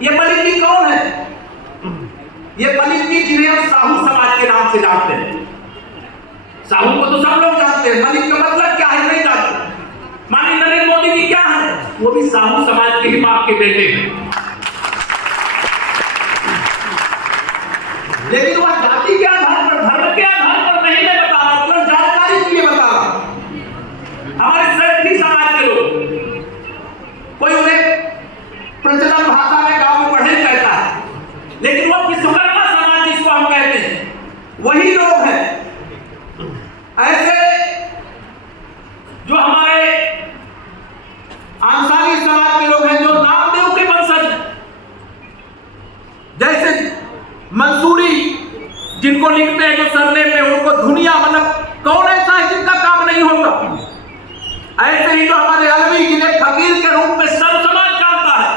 ये मलिक जी कौन है? ये मलिक जी जिन्हें हम साहू समाज के नाम से जानते हैं। साहू को तो सब लोग जानते हैं, मलिक का मतलब क्या है नहीं जानते। माननीय नरेंद्र मोदी जी क्या है? वो भी साहू समाज के ही बाप के बेटे हैं। लेकिन वह जाति के आधार पर, धर्म के आधार पर नहीं मैं बता रहा हूं, जानकारी के लिए बता रहा हूं। हमारे सैंथी समाज के लोग, कोई उन्हें प्रचलन भाषा में गांव में पढ़े कहता है, लेकिन वो विश्वकर्मा समाज जिसको हम कहते हैं, वही लोग हैं। ऐसे जो हमारे आंसारी समाज के लोग हैं, जो नामदेव के वंशज, जैसे मंसूरी जिनको लिखते हैं जो सरनेम में, उनको दुनिया, मतलब कौन ऐसा है जिनका काम नहीं होता। ऐसे ही जो हमारे अलवी जिन्हें फकीर के रूप में सब समाज जानता है,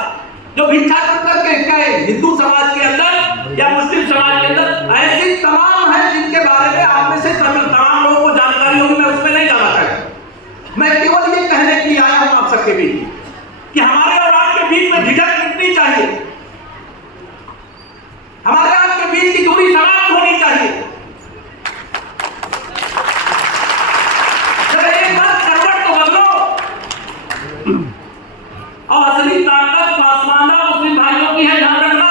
जो भिक्षा करके कहे हिंदू समाज के अंदर या मुस्लिम समाज के अंदर, ऐसी तमाम है जिनके बारे में आप में से तमाम लोगों को जानकारी होगी। मैं उसमें नहीं जाना चाहता। मैं केवल ये कहने के लिए आया हूं आप सबके बीच कि हमारे और आपके बीच में झिझक मिटनी चाहिए, हमारे आपके बीच की दूरी समाप्त होनी चाहिए। एक बार करवट तो बदलो और असली ताकत पासमानदा मुस्लिम भाइयों की है, ध्यान रखना।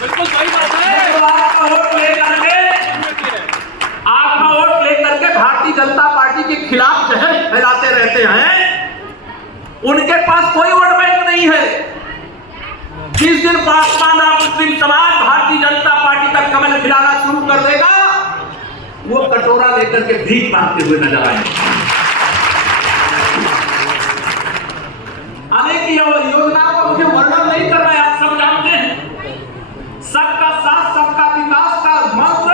बिल्कुल सही बात है। तो आपका वोट लेकर के भारतीय जनता पार्टी के खिलाफ जहर फैलाते रहते हैं, उनके पास कोई वोट बैंक नहीं है। जिस दिन पासमानदा मुस्लिम समाज भारतीय जनता पार्टी तक कमल खिलाना शुरू कर देगा, वो कटोरा लेकर के भीख मांगते हुए नजर आएंगे। अनेक योजनाओं का मुझे वर्णन नहीं करना है, आप सब जानते हैं। सबका साथ सबका विकास का मंत्र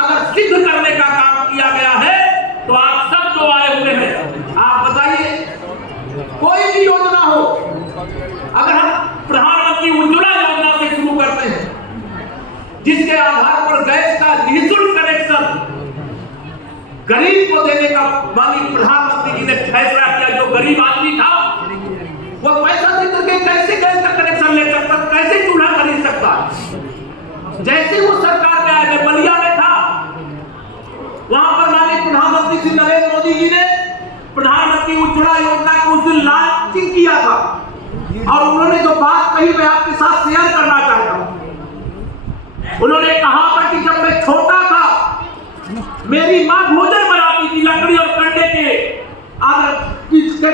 अगर सिद्ध करने का काम किया गया है, तो आप सब जो आए हुए हैं, आप बताइए, कोई भी योजना हो, अगर हम प्रधानमंत्री उज्ज्वला योजना से शुरू करते हैं, जिसके आधार पर गैस का निःशुल्क कनेक्शन गरीब को देने का माननीय प्रधानमंत्री जी ने फैसला किया। जो गरीब आदमी था वो पैसा देकर के कैसे गैस का कनेक्शन ले सकता, कैसे चूल्हा खरीद सकता। जैसे वो सरकार में आया, मैं बलिया में था, वहां पर माननीय प्रधानमंत्री श्री नरेंद्र मोदी जी ने प्रधानमंत्री उज्ज्वला योजना को उस दिन लॉन्चिंग किया था, और उन्होंने जो बात कही मैं आपके साथ शेयर करना चाहता हूं। उन्होंने कहा था कि जब मैं छोटा था, मेरी मां भोजन बनाती थी लकड़ी और कंडे के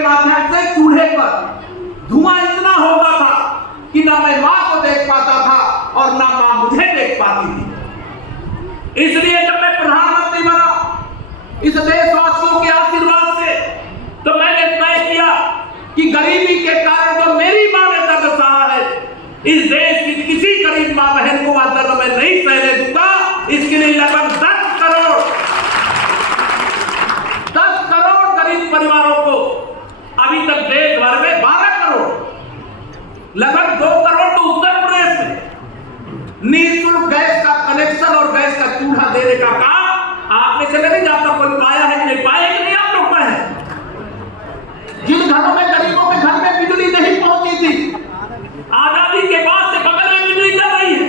माध्यम से चूल्हे पर। धुआं इतना होता था कि ना मैं मां को देख पाता था और ना मां मुझे देख पाती थी। इसलिए जब मैं प्रधानमंत्री बना, इस देशवासियों के आशीर्वाद से, तो मैंने तय किया कि गरीबी के कारण जो मेरी मां ने दर्द सहा है, इस देश की किसी गरीब मां बहन को वह दर्द मैं नहीं सहने दूंगा। इसके लिए लगभग 10 करोड़ गरीब परिवारों को, अभी तक देश भर में 12 करोड़, लगभग 2 करोड़ तो उत्तर प्रदेश में निःशुल्क गैस का कनेक्शन और गैस का चूल्हा देने का काम आप में से नहीं जानता कोई पाया है कि नहीं पाया, कि नहीं आप लोग पाए हैं। जिन घरों में गरीबों के घर में बिजली नहीं पहुंची थी, आजादी के बाद से बगल में बिजली चल रही है।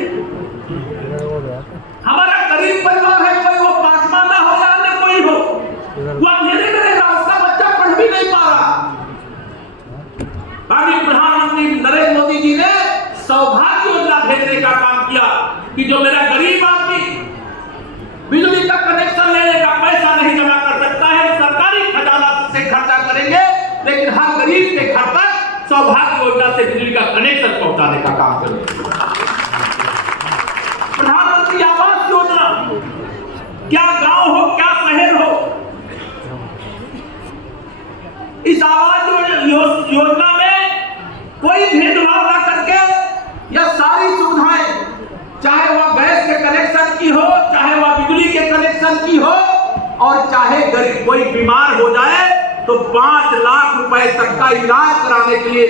हमारा गरीब परिवार है, कोई वो पासमानदा हो या अन्य कोई हो, वो अंधेरे में रहेगा, उसका बच्चा पढ़ भी नहीं पा रहा। माननीय प्रधानमंत्री नरेंद्र मोदी जी ने सौभाग्य योजना भेजने का काम किया कि जो मेरा गरीब आदमी बिजली का कनेक्शन लेने का पैसा नहीं जमा कर सकता है, सरकारी खजाना से खर्चा करेंगे, लेकिन हर गरीब के घर तक सौभाग्य योजना से बिजली का कनेक्शन पहुंचाने का काम करेंगे। प्रधानमंत्री आवास योजना, क्या गांव हो क्या शहर हो, इस आवास योजना में कोई भेदभाव ना करके यह सारी सुविधाएं, चाहे वह गैस के कनेक्शन की हो, चाहे वह बिजली के कनेक्शन की हो, और चाहे गरीब कोई बीमार हो जाए तो 5 लाख रुपए तक का इलाज कराने के लिए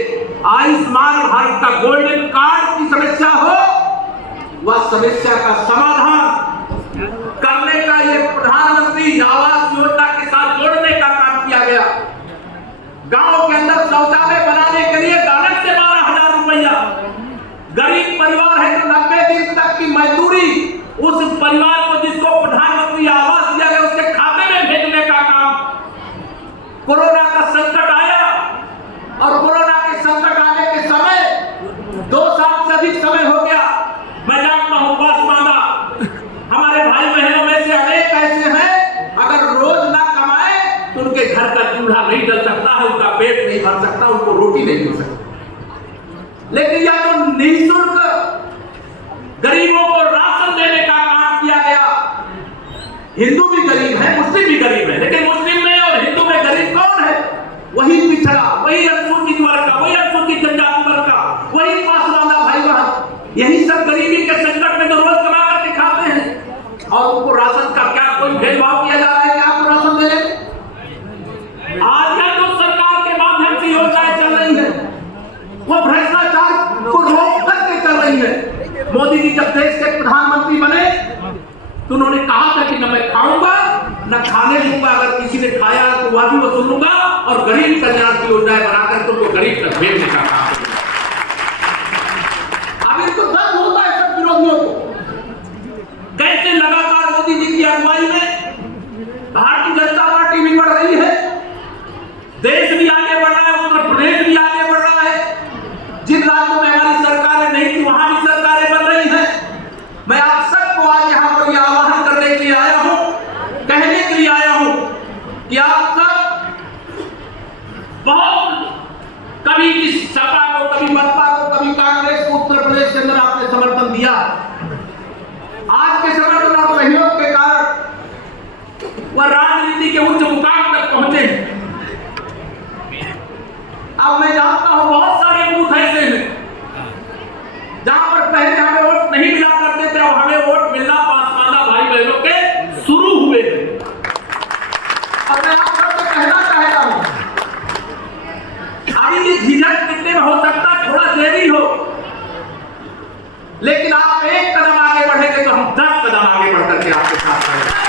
आयुष्मान भारत का गोल्डन कार्ड की समस्या हो, वह समस्या का समाधान करने का ये प्रधानमंत्री आवास योजना के साथ जोड़ने का काम किया गया। गांव के अंदर शौचालय बनाने के लिए अलग से 12,000 उस परिवार को जिसको प्रधानमंत्री आवास दिया गया उसके खाते में भेजने का काम। कोरोना का संकट आया और कोरोना के संकट आने के समय 2 साल से अधिक समय हो गया। मैं जानता हूं बासमादा हमारे भाई बहनों में से अनेक ऐसे हैं, अगर रोज ना कमाए तो उनके घर का चूल्हा नहीं जल सकता है, उनका पेट नहीं भर सकता, उनको रोटी नहीं मिल सकती। लेकिन या तो निःशुल्क गरीबों को राशन देने का काम किया गया। हिंदू भी गरीब है, मुस्लिम भी गरीब है, लेकिन मुस्लिम में और हिंदू में गरीब कौन है? वही पिछड़ा, वही अनुसूचित वर्ग का, वही अनुसूचित जनजाति वर्ग का, वही पासवान भाई बहन। यही सब गरीबी के संकट में तो रोज कमा कर दिखाते हैं और उनको राशन का क्या कोई भेदभाव किया जा रहा है कि आपको राशन दे रहे? आज या तो सरकार के माध्यम से योजनाएं चल रही है, वो भ्रष्टाचार को रोक करके चल रही है। मोदी जी जब देश के प्रधानमंत्री बने तो उन्होंने कहा था कि न मैं खाऊंगा न खाने दूंगा, अगर किसी ने खाया तो वह भी वसूलूंगा और गरीब कल्याण की योजनाएं बनाकर तो वो गरीब तक भेजने का काम करेंगे। अब इनको दर्द होता है सब विरोधियों को, कैसे लगातार मोदी जी की अगुवाई में भारतीय जनता पार्टी भी बढ़ रही है, देश भी आगे बढ़ रहा है, उत्तर प्रदेश भी आगे बढ़ रहा है। जिन राज्यों में हमारी सरकारें नहीं थी वहां भी सरकारें बन रही हैं। मैं आप सबको आज यहाँ पर यह आह्वान करने के लिए आया हूं, कहने के लिए आया हूं कि आप सब बहुत कभी इस सपा को, कभी बसपा को, कभी कांग्रेस को उत्तर प्रदेश के अंदर आपने समर्थन दिया। आज के समर्थन और सहयोग के कारण वह राजनीति के उच्च मुकाम तक पहुंचे। अब मैं जानता हूं बहुत सारे बूथ ऐसे हैं जहां पर पहले हमें वोट नहीं मिला करते थे, अब हमें वोट मिलना पासवाना भाई बहनों के शुरू हुए हैं। और मैं आप सबसे कहना चाहता हूं, अभी ये झिझक कितने में हो सकता है, थोड़ा देरी हो, लेकिन आप एक कदम आगे बढ़ेंगे तो हम 10 कदम आगे बढ़ करके आपके साथ हैं।